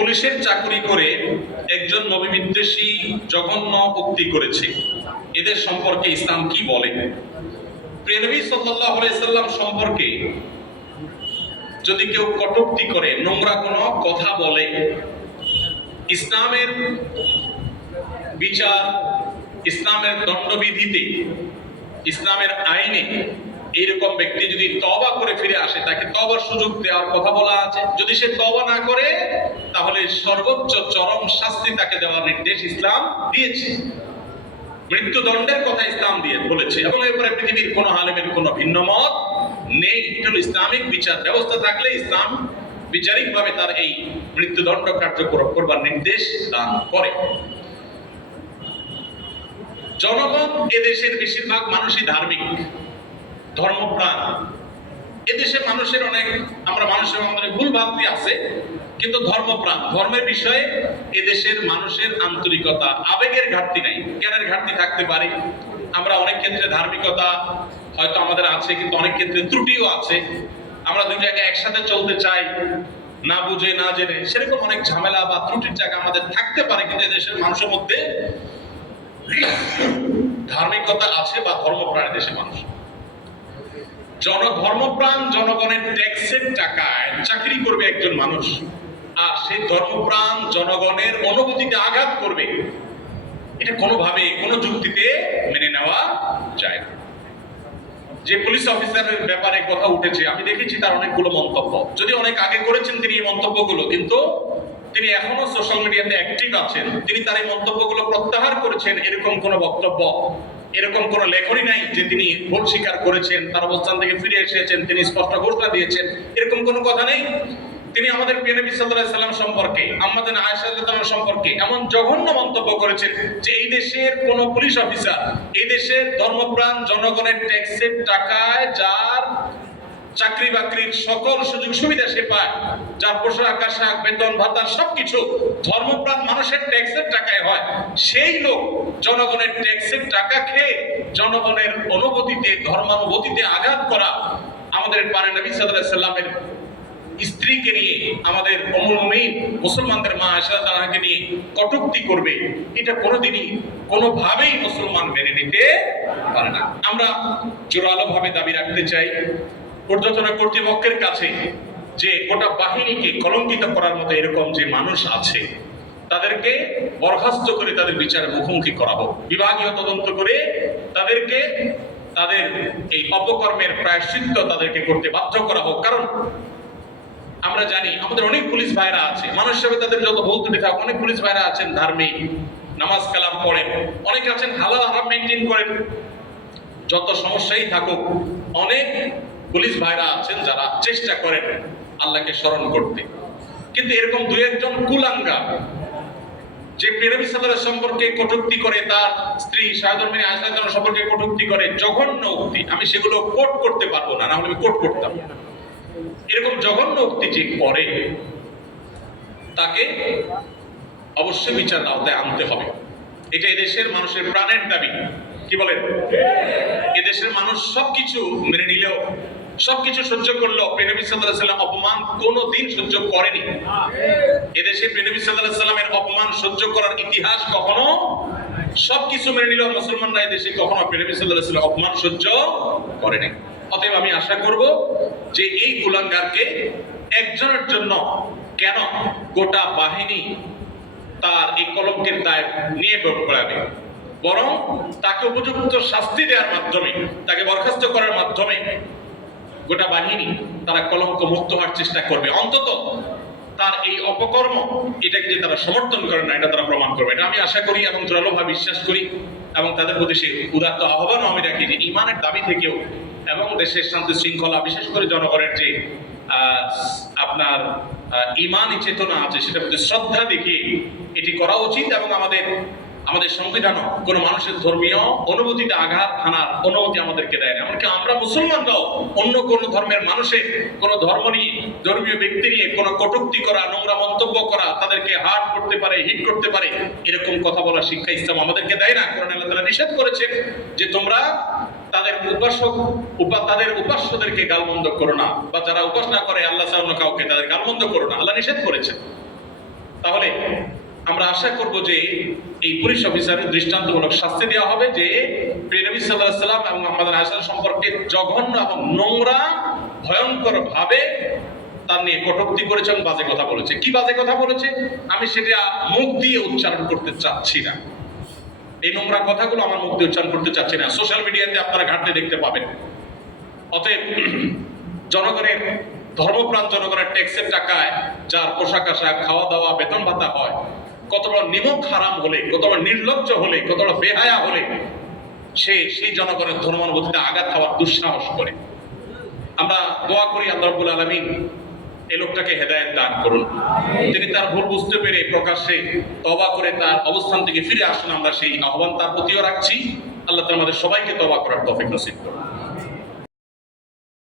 পুলিশের চাকরি করে একজন নবী বিদ্বেষী জঘন্য উক্তি করেছে, এদের সম্পর্কে ইসলাম কি বলে? প্রিয় নবী সাল্লাল্লাহু আলাইহি সাল্লাম সম্পর্কে যদি কেউ কটূক্তি করে, নোংরা কোনো কথা বলে, ইসলামের বিচার, ইসলামের দণ্ডবিধিতে, ইসলামের আইনে এইরকম ব্যক্তি যদি তওবা করে ফিরে আসে, তাকে তওবার সুযোগ দেওয়ার কথা বলা আছে। যদি সে তওবা না করে, তাহলে সর্বোচ্চ চরম শাস্তি তাকে দেওয়ার নির্দেশ ইসলাম দিয়েছে। মৃত্যুদণ্ডের কথা ইসলাম দিয়ে বলেছে, এবং এরপরে পৃথিবীর কোন আলেমের কোনো ভিন্ন মত নেই। এটা হলো ইসলামিক বিচার ব্যবস্থা থাকলে ইসলাম বিচারিকভাবে তার এই মৃত্যুদণ্ড কার্যকর করবার নির্দেশ দান করে। জনগণ এদেশের বেশিরভাগ মানুষই ধার্মিক, ধর্মপ্রাণ। এদেশে মানুষের মানুষের অনেক ভুল ভ্রান্তি আছে, কিন্তু ধর্মপ্রাণ, ধর্মের বিষয়ে এদেশের মানুষের আন্তরিকতা, আবেগের ঘাটতি নাই। জ্ঞানের ঘাটতি থাকতে পারে, আমরা অনেক ক্ষেত্রে ধার্মিকতা হয়তো আমাদের আছে, কিন্তু অনেক ক্ষেত্রে ত্রুটিও আছে। আমরা দুই জায়গায় একসাথে চলতে চাই, না বুঝে না জেনে, সেরকম অনেক ঝামেলা বা ত্রুটির জায়গা আমাদের থাকতে পারে। কিন্তু এদেশের মানুষের মধ্যে ধার্মিকতা আছে বা ধর্মপ্রাণ দেশের মানুষ। ধর্মপ্রাণ জনগণের ট্যাক্সের টাকায় চাকরি করবে একজন মানুষ, আর সেই ধর্মপ্রাণ জনগণের অনুভূতিতে আঘাত করবে, এটা কোনোভাবে কোনো যুক্তিতে মেনে নেওয়া যায় না। যে পুলিশ অফিসারের ব্যাপারে কথা উঠেছে, আমি দেখেছি তার অনেকগুলো মন্তব্য, যদি অনেক আগে করেছেন তিনি এই মন্তব্যগুলো, কিন্তু তিনি এখনো সোশ্যাল মিডিয়াতে অ্যাক্টিভ আছেন। তিনি তার এই মন্তব্যগুলো প্রত্যাহার করেছেন, এরকম কোনো বক্তব্য, এরকম কোনো লেখনী নাই যে তিনি ভুল স্বীকার করেছেন, তার অবস্থান থেকে ফিরে এসেছেন, তিনি স্পষ্ট ঘোষণা দিয়েছেন, এরকম কোনো কথা নেই। তিনি আমাদের প্রিয় নবী সাল্লাল্লাহু আলাইহি সাল্লাম সম্পর্কে, আমাদের আয়েশা রাদিয়াল্লাহু আনহা সম্পর্কে এমন জঘন্য মন্তব্য করেছেন যে এই দেশের কোন পুলিশ অফিসার, এই দেশের ধর্মপ্রাণ জনগণের ট্যাক্সের টাকায় যার চাকরি বাকরির সকল সুযোগ সুবিধা সে পায়, যার পোশাক আশাক বেতন ভাতা সবকিছু ধর্মপ্রাণ মানুষের ট্যাক্সের টাকায় হয়, সেই লোক জনগণের ট্যাক্সের টাকা খেয়ে জনগণের অনুভূতিতে, ধর্মানুভূতিতে আঘাত করা, আমাদের প্রাণের নবী সাল্লাল্লাহু আলাইহি সাল্লামের স্ত্রীকে নিয়ে, আমাদের উম্মুল মুমিনিন মুসলমানদের মা আয়েশা রাদিয়াল্লাহু আনহাকে নিয়ে কটূক্তি করবে, এটা কোনোদিনই কোনোভাবেই মুসলমান মেনে নিতে পারে না। আমরা জোরালোভাবে দাবি রাখতে চাই ঊর্ধ্বতন কর্তৃপক্ষের কাছে যে গোটা বাহিনীকে কলঙ্কিত করার মতো এরকম যে মানুষ আছে, তাদেরকে বরখাস্ত করে তাদের বিচারের মুখোমুখি করা হোক, বিভাগীয় তদন্ত করে তাদেরকে তাদের এই অপকর্মের প্রায়শ্চিত্ত তাদেরকে করতে বাধ্য করা হোক। কারণ আমরা জানি আমাদের অনেক পুলিশ ভাইরা আছে, মানুষ হিসেবে তাদের যত ভুল ত্রুটি থাকুক, অনেক পুলিশ ভাইরা আছেন ধার্মিক, নামাজ কালাম পড়েন, অনেকে আছেন হালাল হারাম মেনটেন করেন। যত সমস্যাই থাকুক, অনেক পুলিশ ভাইরা আছেন যারা চেষ্টা করেন আল্লাহকে স্মরণ করতে। কিন্তু এরকম দুই একজন কুলাঙ্গার যে প্রিয় নবী সাল্লাল্লাহু আলাইহি সম্পর্কে কটূক্তি করে, তার স্ত্রী শাহাদাতুল মিনি আয়েশা রাদিয়াল্লাহু আনহা সম্পর্কে কটূক্তি করে, জঘন্য উক্তি, আমি সেগুলো কোট করতে পারবো না, না হলে আমি কোট করতাম। এরকম জঘন্য উক্তি যে করে, তাকে অবশ্যই বিচার আওতায় আনতে হবে। এটা এদেশের মানুষের প্রাণের দাবি। কি বলেন? এদেশের মানুষ সবকিছু মেনে নিলেও, সবকিছু সহ্য করলেও প্রিয় নবী সাল্লাল্লাহু আলাইহি সাল্লাম অপমান কোনোদিন সহ্য করেনি। এদেশে প্রিয় নবী সাল্লাল্লাহু আলাইহি সাল্লামের অপমান সহ্য করার ইতিহাস কখনো, সবকিছু মেনে নিলেও মুসলমানরা এদেশে কখনো প্রিয় নবী সাল্লাল্লাহু আলাইহি সাল্লাম অপমান সহ্য করেনি। অতএব আমি আশা করব যে এই কুলাঙ্গারকে একজনের জন্য কেন গোটা বাহিনী তার এই কলঙ্কের দায় নিয়ে বেড়াবে, বরং তাকে উপযুক্ত শাস্তি দেওয়ার মাধ্যমে, তাকে বরখাস্ত করার মাধ্যমে গোটা বাহিনী তারা কলঙ্ক মুক্ত হওয়ার চেষ্টা করবে। অন্তত তার এই অপকর্ম, এটাকে যে তারা সমর্থন করে না, এটা তারা প্রমাণ করবে। এটা আমি আশা করি এবং জোরালোভাবে বিশ্বাস করি, এবং তাদের প্রতি সেই উদাত্ত আহ্বানও আমি রাখি যে ইমানের দাবি থেকেও এবং দেশের শান্তি শৃঙ্খলা, বিশেষ করে জনগণের যে আপনার ইমানি চেতনা আছে, সেটার প্রতি শ্রদ্ধা দেখিয়ে এটি করা উচিত। এবং আমাদের সংবিধানও কোনো মানুষের ধর্মীয় অনুভূতিতে আঘাত হানার অনুমতি আমাদেরকে দেয় না। এমনকি আমরা মুসলমানরাও অন্য কোনো ধর্মের মানুষের কোনো ধর্ম নিয়ে, ধর্মীয় ব্যক্তি নিয়ে কোনো কটূক্তি করা, নোংরা মন্তব্য করা, তাদেরকে হার্ট করতে পারে, হিট করতে পারে, এরকম কথা বলার শিক্ষা ইসলাম আমাদেরকে দেয় না। কোরআনে আল্লাহ তাআলা নিষেধ করেছেন যে তোমরা তাদের উপাস্যদেরকে গালমন্দ করো না, বা যারা উপাসনা করে আল্লাহ ছাড়া অন্য কাউকে, তাদের গালমন্দ করো না, আল্লাহ নিষেধ করেছেন। তাহলে আমরা আশা করব যে এই পুলিশ অফিসারের দৃষ্টান্তমূলক শাস্তি দেওয়া হবে যে প্রিয় নবী সাল্লাল্লাহু আলাইহি ওয়াসাল্লাম এবং আমাদের আয়েশা সম্পর্কে জঘন্য এবং নোংরা ভয়ঙ্কর ভাবে তার নিয়ে কটূক্তি করেছেন, বাজে কথা বলেছে। কি বাজে কথা বলেছে আমি সেটা মুখ দিয়ে উচ্চারণ করতে চাচ্ছি না, এই নোংরা কথাগুলো আমার মুখ দিয়ে উচ্চারণ করতে চাচ্ছি না, সোশ্যাল মিডিয়াতে আপনারা ঘাটতে দেখতে পাবেন। অতএব জনগণের ধর্মপ্রাণ জনগণের ট্যাক্সের টাকায় যার পোশাক আশাক খাওয়া দাওয়া বেতন ভাতা হয়, কত বড় নিমক হারাম হলে, কত বড় নির্লজ্জ হলে, কত বড় বেহায়া হলে সে সেই জনগণের ধর্মানুভূতিতে আঘাত খাওয়ার দুঃসাহস করে। আমরা দোয়া করি আল্লাহ রাব্বুল আলামিন এই লোকটাকে হেদায়েত দান করুন, তিনি তার ভুল বুঝতে পেরে প্রকাশ্যে তওবা করে তার অবস্থান থেকে ফিরে আসুন। আমরা সেই আহ্বান তার প্রতিও রাখছি। আল্লাহ তাআলা আমাদের সবাইকে তওবা করার তৌফিক নসিব করুন।